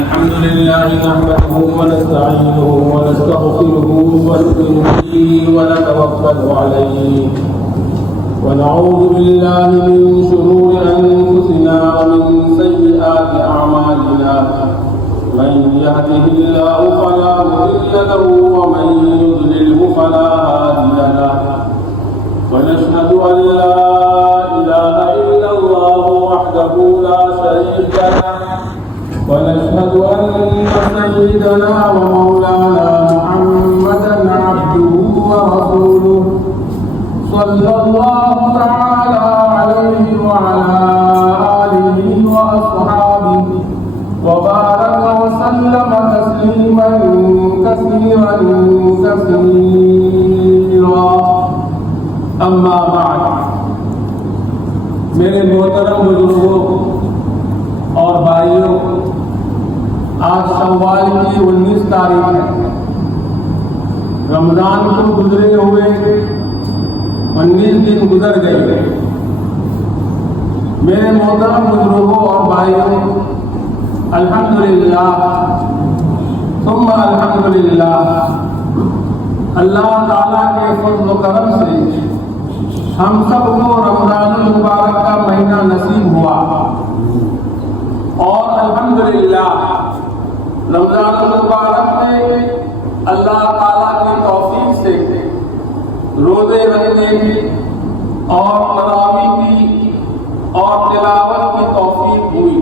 الحمد لله نحمده ونستعينه ونستغفره ونؤمن به ونتوكل عليه ونعوذ بالله من شرور أنفسنا ومن سيئات أعمالنا من يهده الله فلا مضل له ومن يضلله فلا هادي له ونشهد أن لا إله إلا الله وحده لا شريك له ونشهد أن سيدنا ومولانا محمدا عبده ورسوله صلى الله تعالى عليه وعلى آله وأصحابه وبارك وسلم تسليما كثيرا كثيرا اما بعد میرے محترم بزرگوں اور بھائیوں، آج شوال کی 19 تاریخ ہے۔ رمضان کو گزرے ہوئے 19 دن گزر گئے۔ میرے محترم بزرگوں اور بھائیوں، الحمدللہ ثم الحمدللہ، اللہ تعالیٰ کے فضل و کرم سے ہم سب کو رمضان المبارک کا مہینہ نصیب ہوا، اور الحمدللہ رمضان المبارک میں اللہ تعالیٰ کی توفیق سے روزے رکھنے کی اور تراویح کی اور تلاوت کی توفیق ہوئی۔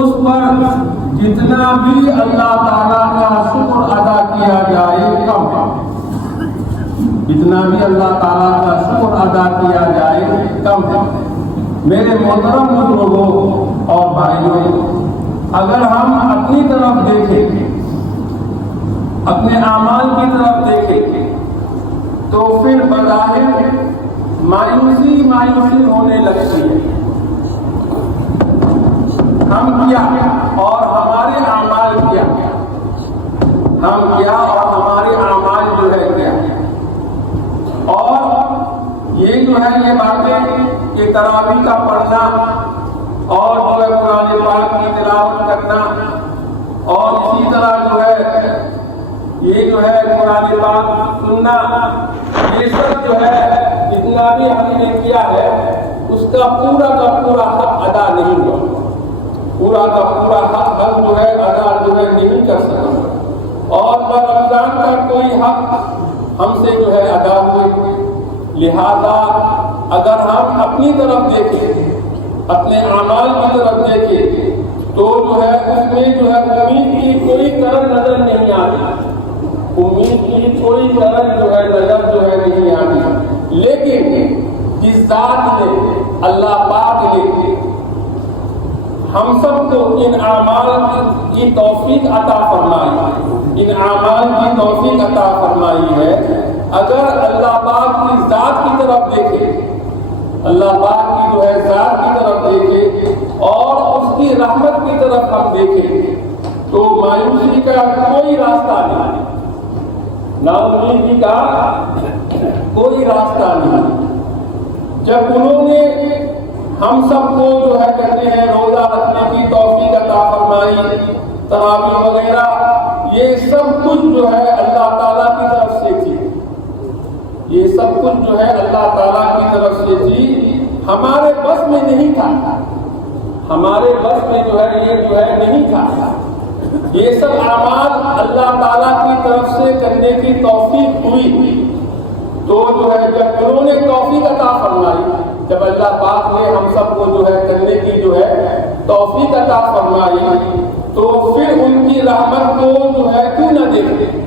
اس پر جتنا بھی اللہ تعالیٰ کا شکر ادا کیا جائے کم ہے، جتنا بھی اللہ تعالیٰ کا شکر ادا کیا جائے کم ہے۔ میرے محترم بزرگوں اور بھائیوں، اگر ہم اپنی طرف دیکھیں، اپنے اعمال کی طرف دیکھیں، تو پھر بظاہر مایوسی ہونے لگتی ہے۔ ہم کیا اور ہمارے اعمال کیا، ہم کیا اور ہمارے اعمال جو ہے کیا۔ اور یہ جو ہے یہ باتیں کہ تراویح کا پڑھنا اور جو ہے قرآن پاک کی تلاوت کرنا، اور اسی طرح جو ہے یہ جو ہے قرآن پاک سننا، یہ سب جو ہے جتنا بھی ہم نے کیا ہے اس کا پورا حق ادا نہیں ہوا، پورا کا پورا حق ہم جو ہے ادا جو ہے نہیں کر سکا، اور رمضان کا کوئی حق ہم سے جو ہے ادا ہوئے۔ لہذا اگر ہم اپنی طرف دیکھیں، اپنے اعمال کی طرف دیکھیں، تو جو ہے اس میں جو ہے امید کی کوئی کرن نظر نہیں آتی، امید کی کوئی کرن جو ہے نظر جو ہے نہیں آتی۔ لیکن جس ذات نے، اللہ پاک نے ہم سب کو ان اعمال کی توفیق عطا فرمائی، ان اعمال کی توفیق عطا فرمائی ہے۔ اگر اللہ پاک کی ذات کی طرف دیکھیں، اللہ پاک کی جو ہے ذات کی طرف دیکھیں اور اس کی رحمت کی طرف ہم دیکھیں، تو مایوسی کا کوئی راستہ نہیں، ناامیدی کا کوئی راستہ نہیں۔ جب انہوں نے ہم سب کو جو ہے کہتے ہیں روزہ رکھنے کی توفیق عطا فرمائی، تراویح وغیرہ، یہ سب کچھ جو ہے اللہ تعالیٰ کی طرف سے تھی، یہ سب کچھ جو ہے اللہ تعالیٰ کی طرف سے تھی، ہمارے بس میں نہیں تھا، ہمارے بس میں جو ہے یہ جو ہے نہیں تھا۔ یہ سب اعمال اللہ تعالیٰ کی طرف سے کرنے کی توفیق ہوئی، تو جو ہے جب انہوں نے توفیق عطا فرمائی، جب اللہ پاک نے ہم سب کو جو ہے کرنے کی جو ہے توفیق عطا فرمائی، تو پھر ان کی رحمت کو جو ہے کیوں نہ دیکھیں،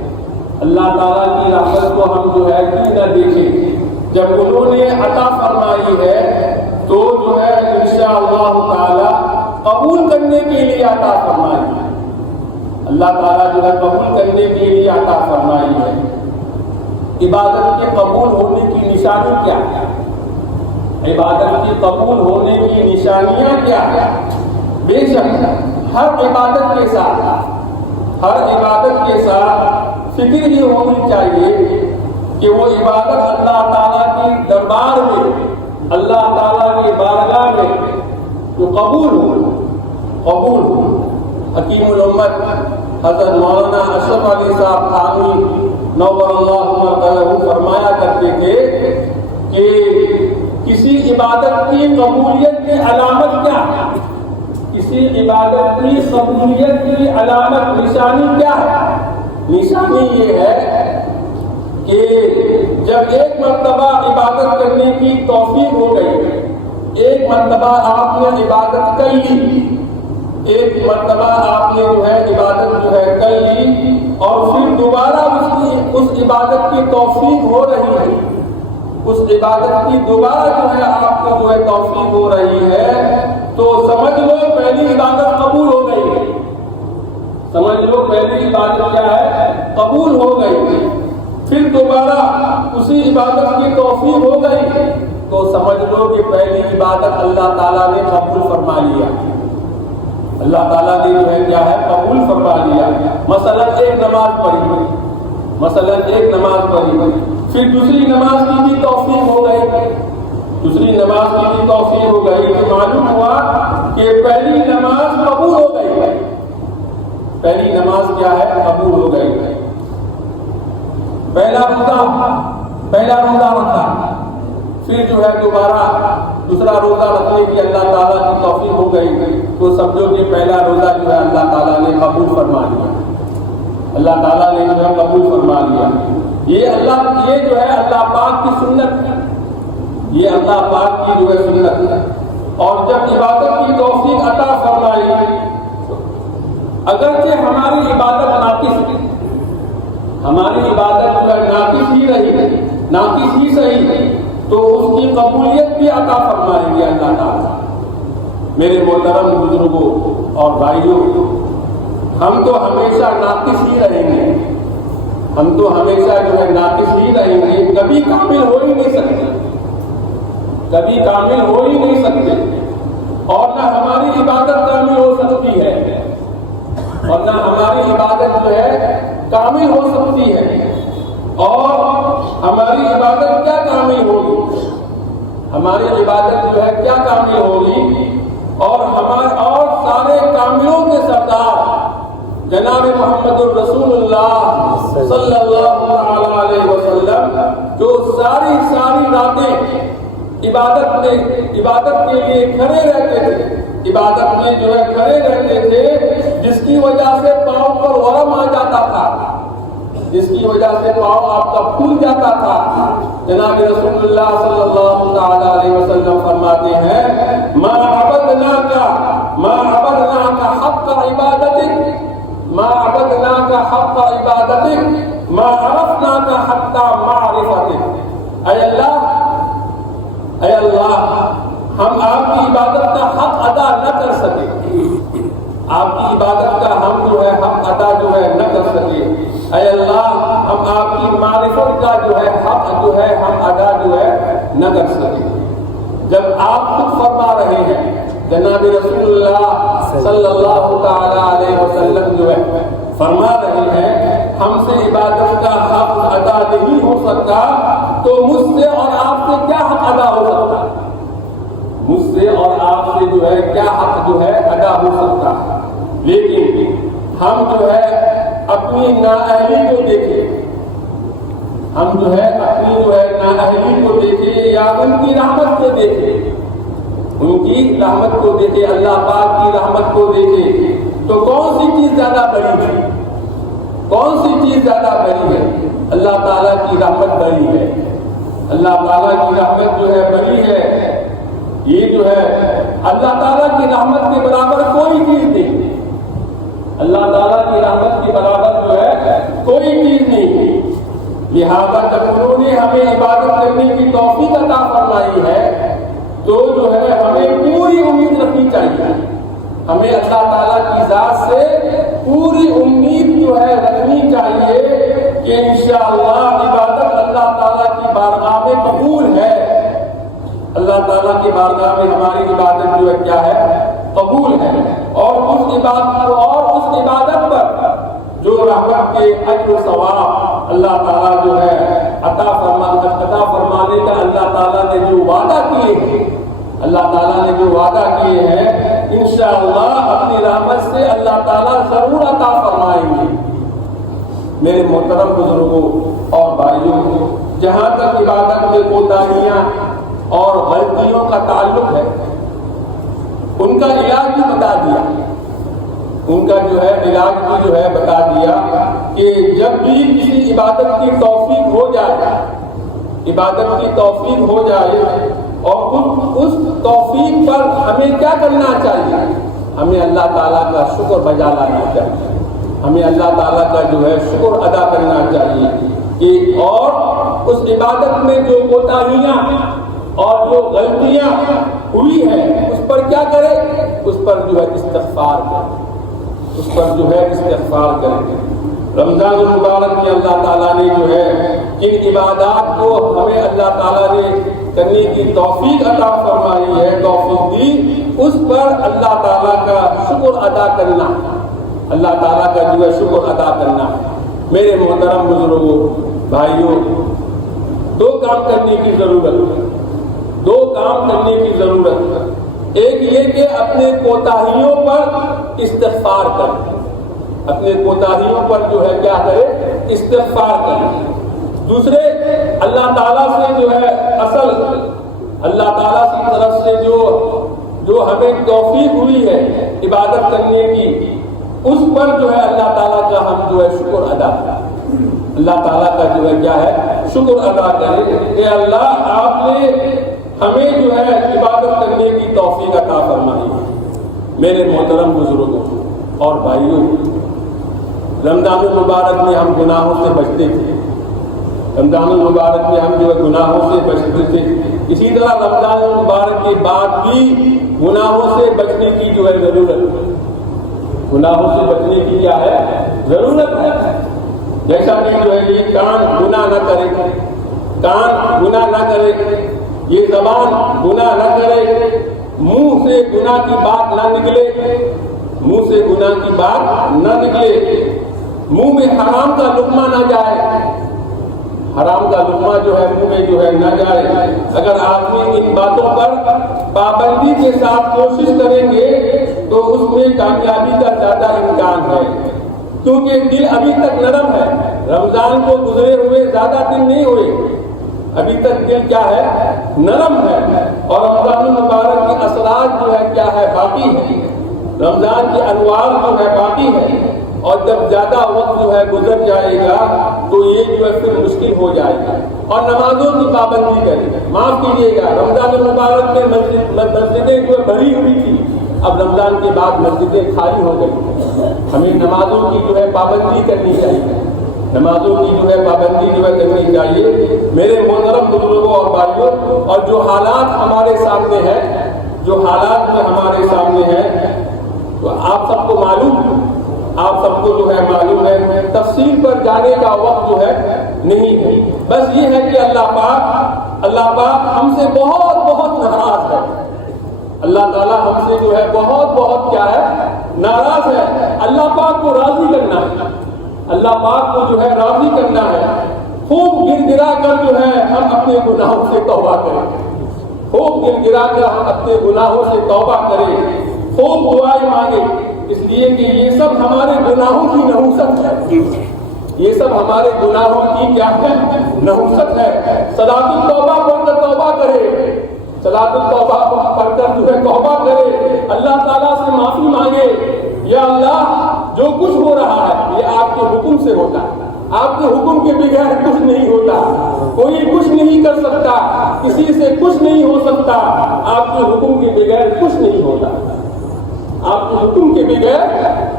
اللہ تعالیٰ کی رحمت کو ہم جو ہے کیوں نہ دیکھیں۔ جب انہوں نے عطا فرمائی ہے تو جو ہے انشاءاللہ تعالیٰ قبول کرنے کے لیے عطا فرمائی ہے، اللہ تعالیٰ جو ہے قبول کرنے کے لیے عطا فرمائی ہے۔ عبادت کے قبول ہونے کی نشانی کیا ہے؟ عبادت کی قبول ہونے کی نشانیاں کیا ہے؟ بے شک ہر عبادت کے ساتھ فکر یہ ہونی چاہیے کہ وہ عبادت اللہ تعالیٰ کی دربار میں، اللہ تعالیٰ کی بارگاہ میں جو قبول ہو، حکیم الامت حضرت مولانا اشرف علی صاحب تھانوی نور اللہ مرکزہ فرمایا کرتے تھے کہ کسی عبادت کی قبولیت کی علامت کیا ہے؟ کسی عبادت کی قبولیت کی علامت نشانی کیا ہے؟ نشانی یہ ہے کہ جب ایک مرتبہ عبادت کرنے کی توفیق ہو گئی، ایک مرتبہ آپ نے عبادت کر لی، ایک مرتبہ آپ نے عبادت کر لی اور پھر دوبارہ اس عبادت کی توفیق ہو رہی ہے، اس عبادت کی دوبارہ آپ کو توفیق ہو رہی ہے، تو سمجھ لو پہلی عبادت قبول ہو گئی، سمجھ لو پہلی عبادت کیا ہے؟ قبول ہو گئی۔ پھر دوبارہ اسی عبادت کی توفیق ہو گئی تو سمجھ لو کہ پہلی عبادت اللہ تعالیٰ نے قبول فرما لیا، اللہ تعالیٰ نے کیا ہے؟ قبول فرما لیا۔ مثلا ایک نماز پڑھی، پھر دوسری نماز کی بھی توفیق ہو گئی، دوسری نماز کی بھی توفیق ہو گئی، تو معلوم ہوا کہ پہلی نماز قبول ہو گئی، پہلی نماز کیا ہے؟ قبول ہو گئی۔ پہلا روزہ رکھا، پھر دوبارہ دوسرا روزہ رکھنے کی اللہ تعالیٰ کی توفیق ہو گئی، تو سمجھو کہ پہلا روزہ اللہ تعالیٰ نے قبول فرما لیا، اللہ تعالیٰ نے قبول فرما لیا۔ یہ اللہ پاک کی سنت ہے، یہ اللہ پاک کی سنت ہے۔ اور جب عبادت کی توفیق عطا فرمائی، اگرچہ ہماری عبادت ناقص ہے، ہماری عبادت ناقص ہی صحیح، تو اس کی قبولیت بھی عطا فرمائیں گے اللہ تعالیٰ۔ میرے محترم بزرگوں اور بھائیوں، ہم تو ہمیشہ ناقص ہی رہیں گے، ہم تو ہمیشہ ناقص ہی رہیں گے، کبھی کامل ہو ہی نہیں سکتے، کبھی کامل ہو ہی نہیں سکتے، اور نہ ہماری عبادت کامل ہو سکتی ہے، اور نہ ہماری عبادت کامل ہو سکتی ہے۔ اور ہماری عبادت کیا کامل ہوگی؟ ہماری عبادت کیا کامل ہوگی؟ اور سارے کاملوں کے سردار جناب محمد الرسول اللہ صلی اللہ علیہ وسلم، جو ساری راتیں عبادت کے لیے کھڑے رہتے تھے، عبادت میں کھڑے رہتے تھے، جس کی وجہ سے پاؤں پر ورم آ جاتا تھا، جس کی وجہ سے پاؤں آپ کا پھول جاتا تھا۔ جناب رسول اللہ صلی اللہ علیہ وسلم فرماتے ہیں، ما عبدناک حق عبادتک، ما عبدناک حق عبادتک، ما عرفناک حتی معرفتک۔ اے اللہ، ہم آپ کی عبادت کا حق ادا نہ کر سکے، آپ کی عبادت کا ہم حق ادا نہ کر سکے۔ اے اللہ، ہم آپ کی معرفت کا حق ہم ادا نہ کر سکے۔ جب آپ خود فرما رہے ہیں، جناب رسول اللہ صلی اللہ تعالی علیہ وسلم فرما رہے ہیں، ہم سے عبادت کا حق ادا نہیں ہو سکتا، تو مجھ سے اور آپ سے کیا حق ادا ہو سکتا؟ مجھ سے اور آپ سے کیا حق ادا ہو سکتا؟ لیکن ہم اپنی نااہلی کو دیکھیں، ہم اپنی نااہلی کو دیکھیں یا ان کی رحمت کو دیکھیں، ان کی رحمت کو دیکھیں، اللہ پاک کی رحمت کو دیکھیں، تو کون سی چیز زیادہ بڑی ہے؟ کون سی چیز زیادہ بڑی ہے؟ اللہ تعالیٰ کی رحمت بڑی ہے، اللہ تعالیٰ کی رحمت بڑی ہے۔ یہ اللہ تعالیٰ کی رحمت کے برابر کوئی چیز نہیں، اللہ تعالیٰ کی رحمت کے برابر کوئی چیز نہیں۔ لہذا جب انہوں نے ہمیں عبادت کرنے کی توفیق عطا فرمائی ہے، تو ہمیں پوری امید رکھنی چاہیے، ہمیں اللہ تعالیٰ کی ذات سے پوری امید رکھنی چاہیے کہ انشاءاللہ عبادت اللہ تعالیٰ کی بارگاہ میں قبول ہے، اللہ تعالیٰ کی بارگاہ میں ہماری عبادت کیا ہے؟ قبول ہے۔ اور اس عبادت پر جو رحمت کے اجر و ثواب اللہ تعالیٰ عطا فرمانے کا اللہ تعالیٰ نے جو وعدہ کیے ہیں، اللہ تعالیٰ نے جو وعدہ کیے ہیں، انشاءاللہ اپنی رحمت سے اللہ تعالیٰ ضرور عطا فرمائیں گے۔ میرے محترم بزرگوں اور بھائیوں، جہاں تک عبادت میں کوتاہیاں اور غلطیوں کا تعلق ہے، ان کا علاج بھی بتا دیا، ان کا جو ہے علاج بھی جو ہے بتا دیا کہ جب بھی کسی عبادت کی توفیق ہو جائے، عبادت کی توفیق ہو جائے اور اس توفیق پر ہمیں کیا کرنا چاہیے؟ ہمیں اللہ تعالیٰ کا شکر بجا لانا چاہیے، ہمیں اللہ تعالیٰ کا جو ہے شکر ادا کرنا چاہیے کہ اور اس عبادت میں جو کوتاہیاں اور جو غلطیاں ہوئی ہیں اس پر کیا کرے؟ اس پر جو ہے استغفار کرے، اس پر جو ہے استغفار کرے۔ رمضان المبارک میں اللہ تعالیٰ نے جو ہے کن عبادات کو ہمیں اللہ تعالیٰ نے کرنے کی توفیق عطا فرمائی ہے، توفیق دی، اس پر اللہ تعالیٰ کا شکر ادا کرنا، اللہ تعالیٰ کا جو ہے شکر ادا کرنا۔ میرے محترم بزرگوں، بھائیوں، دو کام کرنے کی ضرورت، دو کام کرنے کی ضرورت۔ ایک یہ کہ اپنے کوتاہیوں پر استغفار کریں، اپنے کوتاہیوں پر جو ہے کیا کرے؟ استغفار کریں۔ دوسرے، اللہ تعالیٰ سے جو ہے اصل اللہ تعالیٰ کی طرف سے جو ہمیں توفیق ہوئی ہے عبادت کرنے کی، اس پر جو ہے اللہ تعالیٰ کا ہم جو ہے شکر ادا کریں، اللہ تعالیٰ کا جو ہے کیا ہے؟ شکر ادا کریں کہ اللہ آپ نے ہمیں جو ہے عبادت کرنے کی توفیق عطا فرمائی۔ میرے محترم بزرگوں اور بھائیوں، رمضان المبارک میں ہم گناہوں سے بچتے تھے، رمضان المبارک میں ہم جو ہے گناہوں سے بچتے تھے، اسی طرح رمضان المبارک کے بعد بھی گناہوں سے بچنے کی جو ہے ضرورت ہے، گناہوں سے بچنے کی کیا ہے؟ ضرورت ہے۔ جیسا کہ جو ہے یہ کان گناہ نہ کرے، کان گناہ نہ کرے، یہ زبان گناہ نہ کرے، منہ سے گناہ کی بات نہ نکلے، منہ سے گناہ کی بات نہ نکلے، منہ میں حرام کا لقمہ نہ جائے، حرام کا لقمہ جو ہے منہ میں جو ہے نہ جائے۔ اگر آدمی ان باتوں پر پابندی کے ساتھ کوشش کریں گے تو اس میں کامیابی کا زیادہ امکان ہے، کیونکہ دل ابھی تک نرم ہے، رمضان کو گزرے ہوئے زیادہ دن نہیں ہوئے، ابھی تک دل کیا ہے؟ نرم ہے، اور رمضان المبارک کے اثرات جو ہے کیا ہے؟ باقی ہے، رمضان کے انوار جو ہے باقی ہے، اور جب زیادہ وقت جو ہے گزر جائے گا تو یہ جو ہے پھر مشکل ہو جائے گا۔ اور نمازوں کی پابندی کریں، معاف کیجیے گا، رمضان المبارک میں مسجدیں جو ہے بھری ہوئی تھی، اب رمضان کے بعد مسجدیں خالی ہو گئی، ہمیں نمازوں کی جو ہے پابندی کرنی چاہیے، نمازوں کی جو ہے پابندی جو ہے کرنی چاہیے۔ میرے محترم بزرگوں اور بھائیوں، اور جو حالات ہمارے سامنے ہیں، جو حالات میں ہمارے سامنے ہیں، تو آپ سب کو معلوم، آپ سب کو جو ہے معلوم ہے، تفصیل پر جانے کا وقت جو ہے نہیں ہے۔ بس یہ ہے کہ اللہ پاک ہم سے بہت بہت ناراض ہے، اللہ تعالیٰ ہم سے جو ہے بہت بہت کیا ہے؟ ناراض ہے۔ اللہ پاک کو راضی کرنا ہے، اللہ پاک کو جو ہے راضی کرنا ہے۔ خوب گر گرا کر جو ہے ہم اپنے گناہوں سے توبہ کریں، خوب گر گرا کر ہم اپنے گناہوں سے توبہ کریں، خوب دعائیں مانگیں، اس لیے کہ یہ سب ہمارے گناہوں کی نحوست ہے، یہ سب ہمارے گناہوں کی کیا ہے؟ نحوست ہے۔ صلاۃ التوبہ پڑھ کر توبہ کرے، صلاۃ التوبہ پڑھ کر جو ہے توبہ کرے، اللہ تعالیٰ سے معافی مانگے، یا اللہ جو کچھ ہو رہا ہے یہ آپ کے حکم سے ہوتا ہے، آپ کے حکم کے بغیر کچھ نہیں ہوتا، کوئی کچھ نہیں کر سکتا، کسی سے کچھ نہیں ہو سکتا، آپ کے حکم کے بغیر کچھ نہیں ہوتا، آپ کے حکم کے بغیر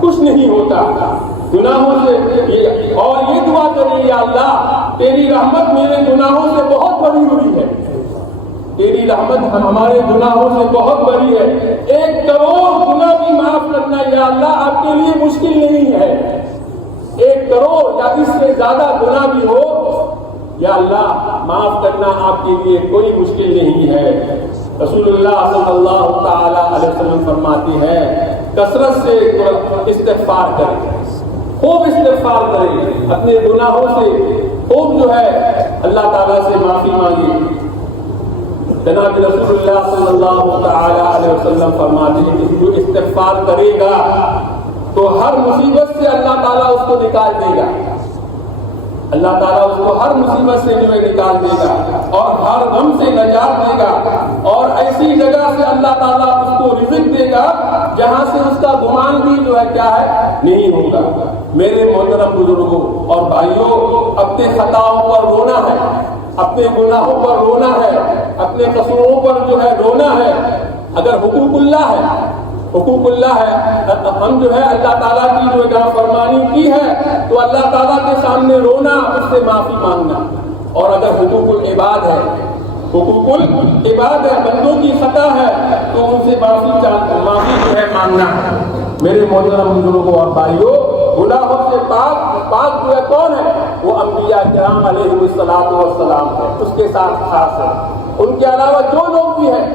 کچھ نہیں ہوتا۔ گناہوں سے اور یہ دعا کریں، یا اللہ تیری رحمت میرے گناہوں سے بہت بڑی ہوئی ہے، تیری رحمت ہمارے گناہوں سے بہت بڑی ہے، 1 کروڑ گناہ بھی معاف کرنا یا اللہ آپ کے لیے مشکل نہیں ہے، 1 کروڑ یا اس سے زیادہ گناہ بھی ہو یا اللہ معاف کرنا آپ کے لیے کوئی مشکل نہیں ہے۔ رسول اللہ صلی اللہ تعالی علیہ وسلم فرماتے ہیں کثرت سے استغفار کریں، خوب استغفار کریں، اپنے گناہوں سے خوب جو ہے اللہ تعالیٰ سے معافی مانگیں۔ جناب رسول اللہ صلی اللہ تعالی علیہ وسلم فرماتے ہیں کہ جو استغفار کرے گا تو ہر مصیبت سے اللہ تعالیٰ اس کو نکال دے گا، اللہ تعالیٰ اس کو ہر مصیبت سے جو ہے نکال دے گا اور ہر غم سے نجات دے گا، اور ایسی جگہ سے اللہ تعالیٰ اس کو رزق دے گا جہاں سے اس کا گمان بھی جو ہے کیا ہے نہیں ہوگا۔ میرے محترم بزرگوں اور بھائیوں، اپنے خطاؤں پر رونا ہے، اپنے گناہوں پر رونا ہے، اپنے قصوروں پر جو ہے رونا ہے۔ اگر حقوق اللہ ہے، حقوق اللہ ہے، ہم جو ہے اللہ تعالیٰ کی جو نافرمانی کی ہے تو اللہ تعالیٰ کے سامنے رونا، اس سے معافی مانگنا۔ اور اگر حقوق العباد ہے، حقوق العباد ہے، بندوں کی خطا ہے تو ان سے معافی جو ہے مانگنا۔ میرے محترم بزرگوں اور بھائیوں، گناہوں سے پاک جو ہے کون ہے؟ وہ انبیاء کرام علیہ الصلوۃ والسلام ہے، اس کے ساتھ خاص ہے۔ ان کے علاوہ جو لوگ بھی ہیں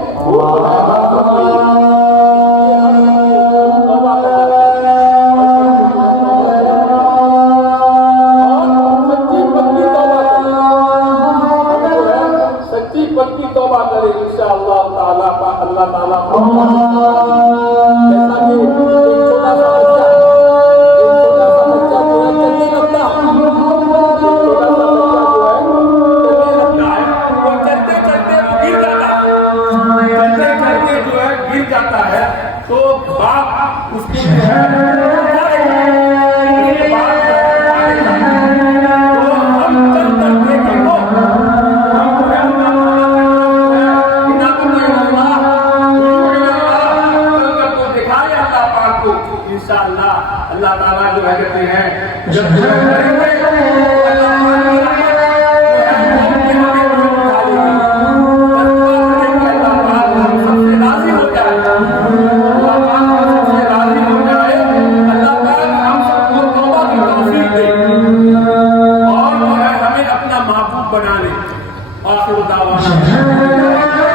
وہ کی توبہ کرے انشاءاللہ تعالیٰ اللہ تعالیٰ جیسا کہ ایک چھوٹا سا بچہ جو ہے چلنے لگتا ہے، چھوٹا سا بچہ جو ہے چلنے لگتا ہے، وہ چلتے چلتے وہ گر جاتا ہے، چلتے چلتے جو ہے گر جاتا ہے تو باپ اس کی جو ہے انشاءاللہ اللہ تعالیٰ جو ہے کہتے ہیں جب اور ہمیں اپنا محبوب بنا لے۔ آخر دعوانا